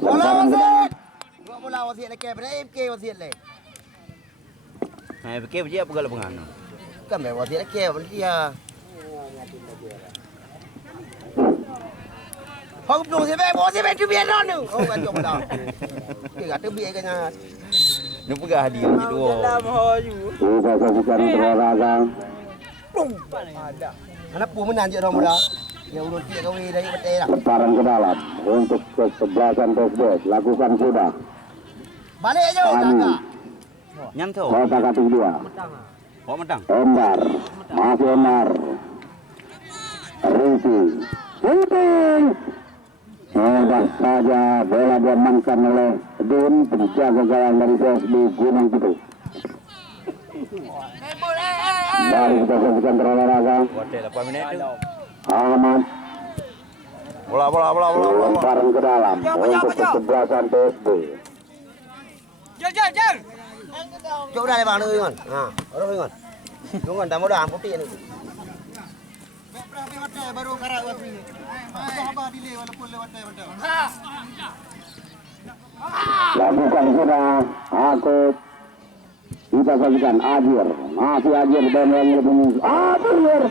Bola wasit. Dua bola wasit nak ke MK wasit le. Nah, fikir dia apa kalau pengan? Kan me wasit nak ke dia. Hong Kong wasit tu biar non tu. Oh kan jom dah. Dia kata biar kena. Dia pegah dia macam tu. Kita saksikan berolahraga. Ada. Mana pun menang je orang bola. Yang urut tiga kali dari betul lah. Lemparan ke dalam untuk kesebelasan tersebut. Lakukan sudah. Balik je kakak. Nyanto. Kota kaki dua. Bawa mentang. Omar. Masih Omar. Riki. Shooting. Mudah saja bola diamankan oleh Din, penjaga gawang dari PSB Gunung Kidul. Baru kita saksikan berolahraga. Wadah 8 minit tu. Ahmad. Bola. Lemparan ke dalam untuk kesebelasan PSB. Jal. Jom dah lepas tu kan. Ha, baru kan. Tunggu tak mudah putih ni. Baru karak wasit. Sabar delay walaupun lewat dah. Lakukan sudah. Aku kita saksikan Ajir. Masih Ajir dan yang lebih Ajir.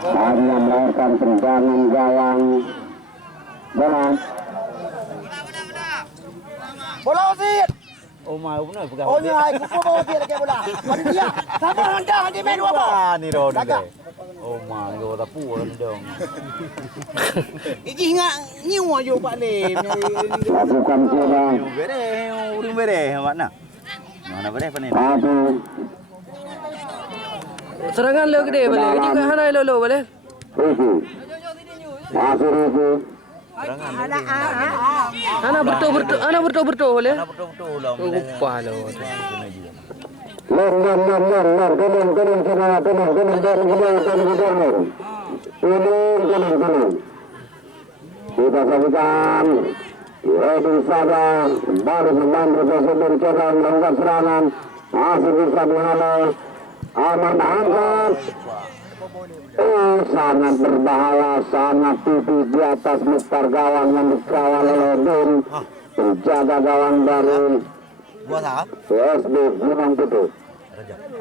Hanya melahirkan tendangan gawang. Bola wasit. Oh mai benar pegang. Oh ni ai kupu wasit nak bola. Dia sama handang di main dua bola. Ni dah dah. Oh mai go tapu orang dong. Iki ngak nyiwa jo pak le. Lakukan sudah. Urung bere mana? Mana bere panen. Satu. Serangan lo gede balik. Juga hanai lo balik. Riki. Masih Riki. Anak betul balik. Ana betul-betul lah. Lupa lo. Lor. Kanan. Kita saksikan. Yaitu saja baru membantu tersebut coba melakukan serangan. Masih bisa dihalau. Ahmad angkat. Sangat berbahaya, sangat tipis di atas mutar gawang yang dikawal oleh Din, penjaga gawang dari Buat apa? PSB Gunung Kidul.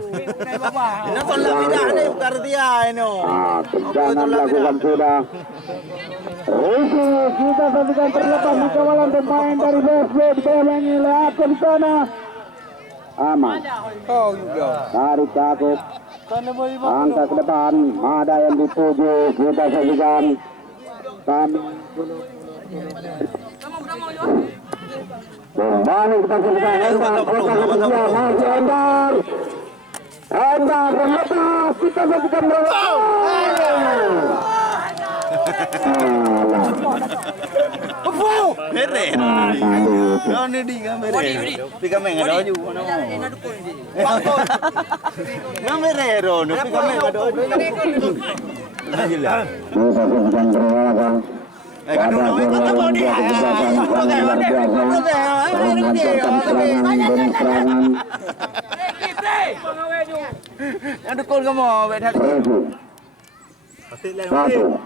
Ini tolak tidak ni bukan dia ini. Tendangan lakukan sudah. Riki, kita saksikan terlepas di kawalan pemain dari PSB dibayangi oleh Aku di sana. Aman. Kau juga. Tarik takut. Angkat ke depan, ada yang dituju, kita saksikan. Kami kembali kita saksikan. Endar berlepas, kita saksikan Mere. Kau ni di kan mere. Pika menga dah ju. Nah mere ron. Pika menga dah ju. Alhamdulillah. kita saksikan berolahraga. Yang dekol kamu, betul. Satu.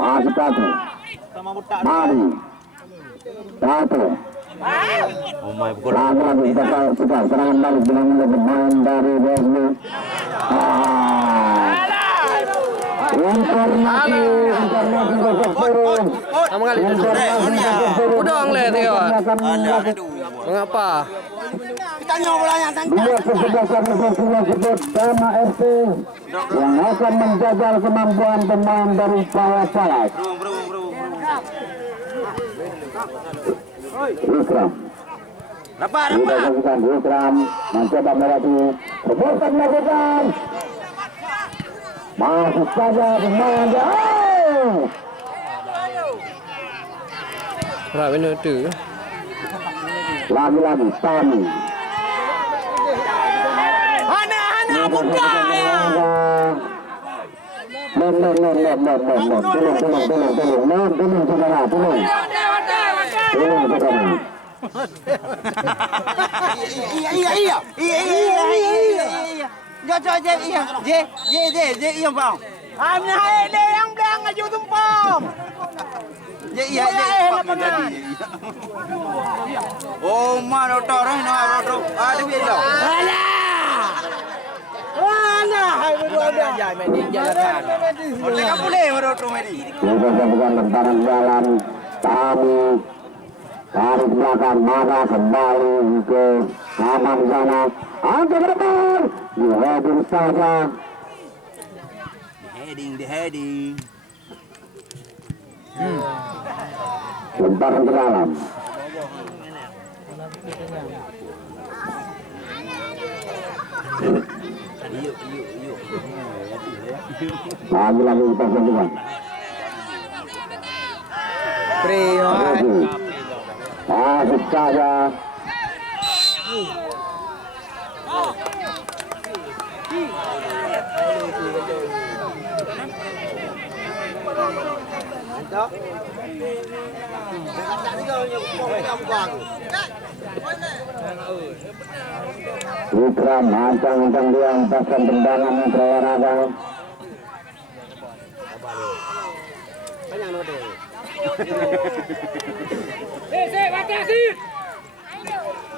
Masih satu. Mari. Satu. Oh my pukul. Lagi kita saksikan serangan balik dengan pemain dari PSB. Informasi turun. Sama kali. Udang le dia. Mengapa? Kita nyawa bola yang Dua kesebelasan tersebut Dama FC yang akan menjajal kemampuan pemain dari Palas. Ikram. Rapat. Kita saksikan Ikram mencoba melatih kebosan melakukan. Masuk saja pemain Benar tu. lagi-lagi Tani. Hana buka ya. Tolong saudara, tolong. Tolong saudara. Iya. Jom iya. Je yang bang. Amna hai le yang belang aju tumpang. iya. Oh, mana orang ini orang ada bila. Hai berdua aja main di jalan. Mereka boleh orang meri. Bukan lemparan jalan kami tarik belakang mana kembali ke aman sana angka berapa heading saja Heading. lemparan ke dalam lagi kita sambungkan masuk saja Ikram ancang-ancang dia pasang tendangan berolahraga.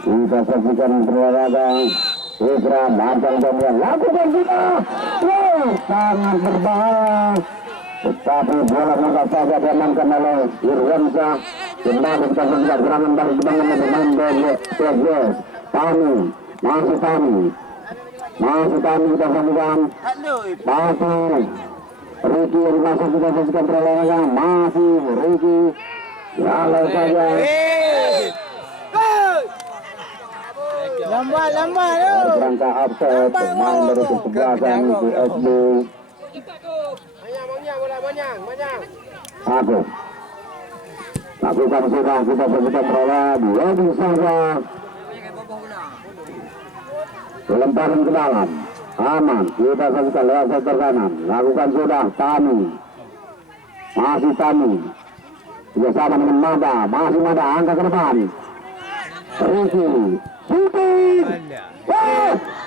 Kita saksikan berolahraga. Ikram ancang-ancang dia lakukan kita. Sangat berbahaya. Tetapi bola mengangkat saja diamankan oleh Irwansyah. Kembali kita saksikan serangan balik dengan pemain PSS. Masih Tami kita saksikan. Masih Ricky yang masuk kita saksikan perolahraga. Masih Ricky. Lalu saja. Lambat. Rangka upset pemain dari kesebelasan PSB. Aku lakukan sudah kita saksikan perolahraga. Lagi saja. Lemparan ke dalam aman kita saksikan lewat sektor kanan lakukan sudah masih Tami bersama dengan Mada angka ke depan Ricky shooting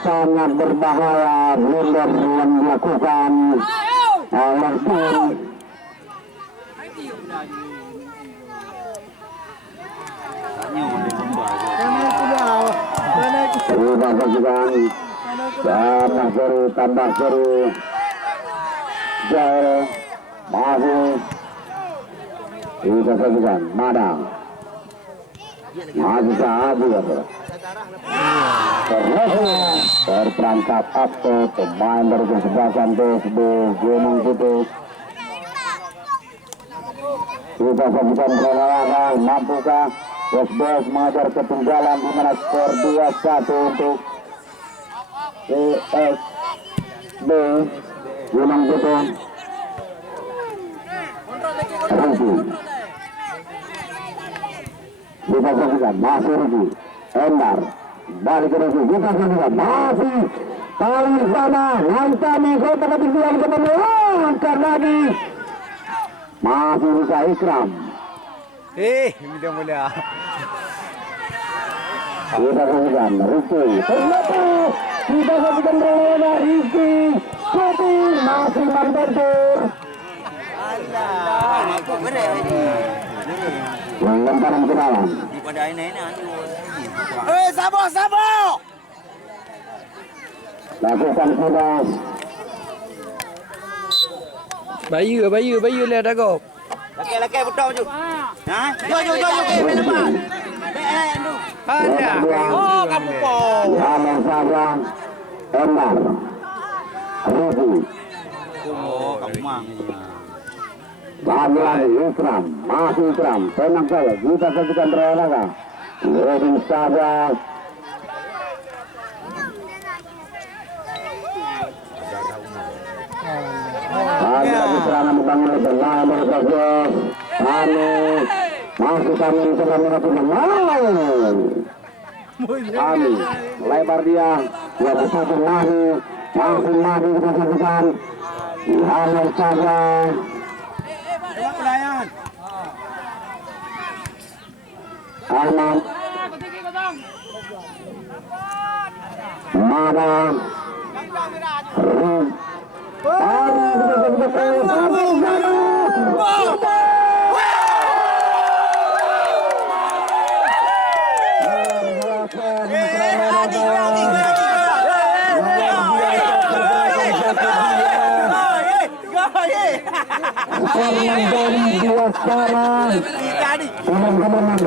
sangat berbahaya blunder yang dilakukan oleh tim sudah saksikan tambah seru jauh masih kita saksikan Mada masih hadir terperangkap Abto pemain dari kesebelasan PSB Gunung Putih. Kita saksikan perolahraga mampukah PSBS mengajar ketinggalan di mana skor 2-1 untuk PSB Gunung Putih. Rugi. Kita saksikan masih Rugi. Endar balik ke Rugi. Kita saksikan masih kali sana Ngantami kota ketinggalan angkat lagi masih bisa Ikram. Mudah-mudahan. Kita saksikan Rizky terlepas kita saksikan berolahraga Rizky shooting masih membentur lemparan ke dalam Sabar. lakukan sudah Bayu lihat aku. Laki betul je. Ha? Jo ke depan. Ada. Oh, kamu kok. jalan saja Endar Rizky Oh, kamu mang. lagi Ikram masih Ikram tenang saja kita saksikan berolahraga leading saja lagi serangan dibangun oleh tengah dari PSBS masih kami coba melakukan kami lebar dia satu lagi masih kita saksikan lalu saja Ahmad Mada sekarang. Teman-teman.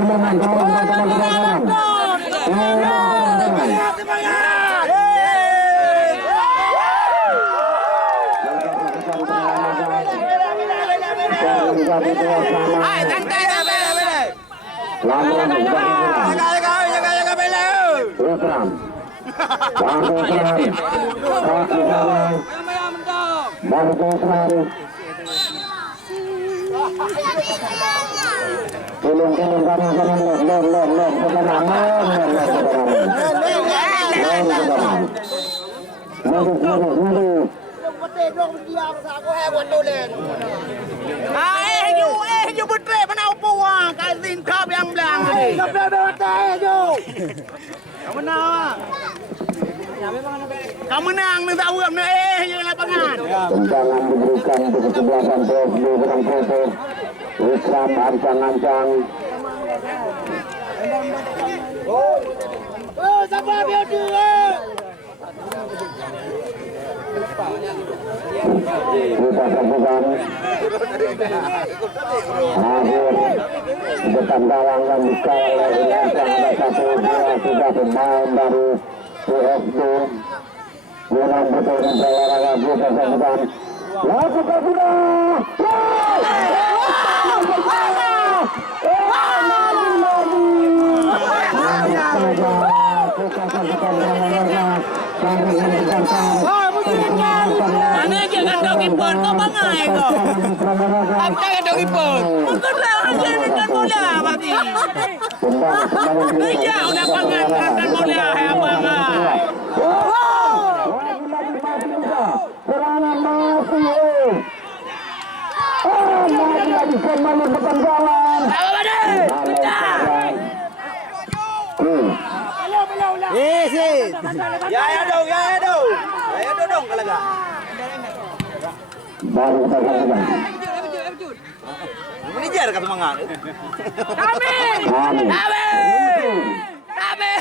You betre mana upo kasin kap yang belang. Kamu menang nih tahu kan yang lapangan. Tendangan diberikan untuk kesebelasan PSB Benang Koto. Ikram ancang-ancang. Siapa biar Kita saksikan akhir depan gawang yang dikawal oleh Ancang. Ada 1-2 pemain dari PSB Benang Koto dan Olahraga. Kita saksikan lakukan sudah. Mana jangan dogi pon kau bangai kau. Apa yang dogi pon? Bukan lah hanya dengan bola mati. Iya udah bangai dengan bola ya bangai. Serangan masih. Lagi kembali ke penggalan. Ya dong kalau enggak. Baru kita saksikan. Manajer kata mangan. Kami.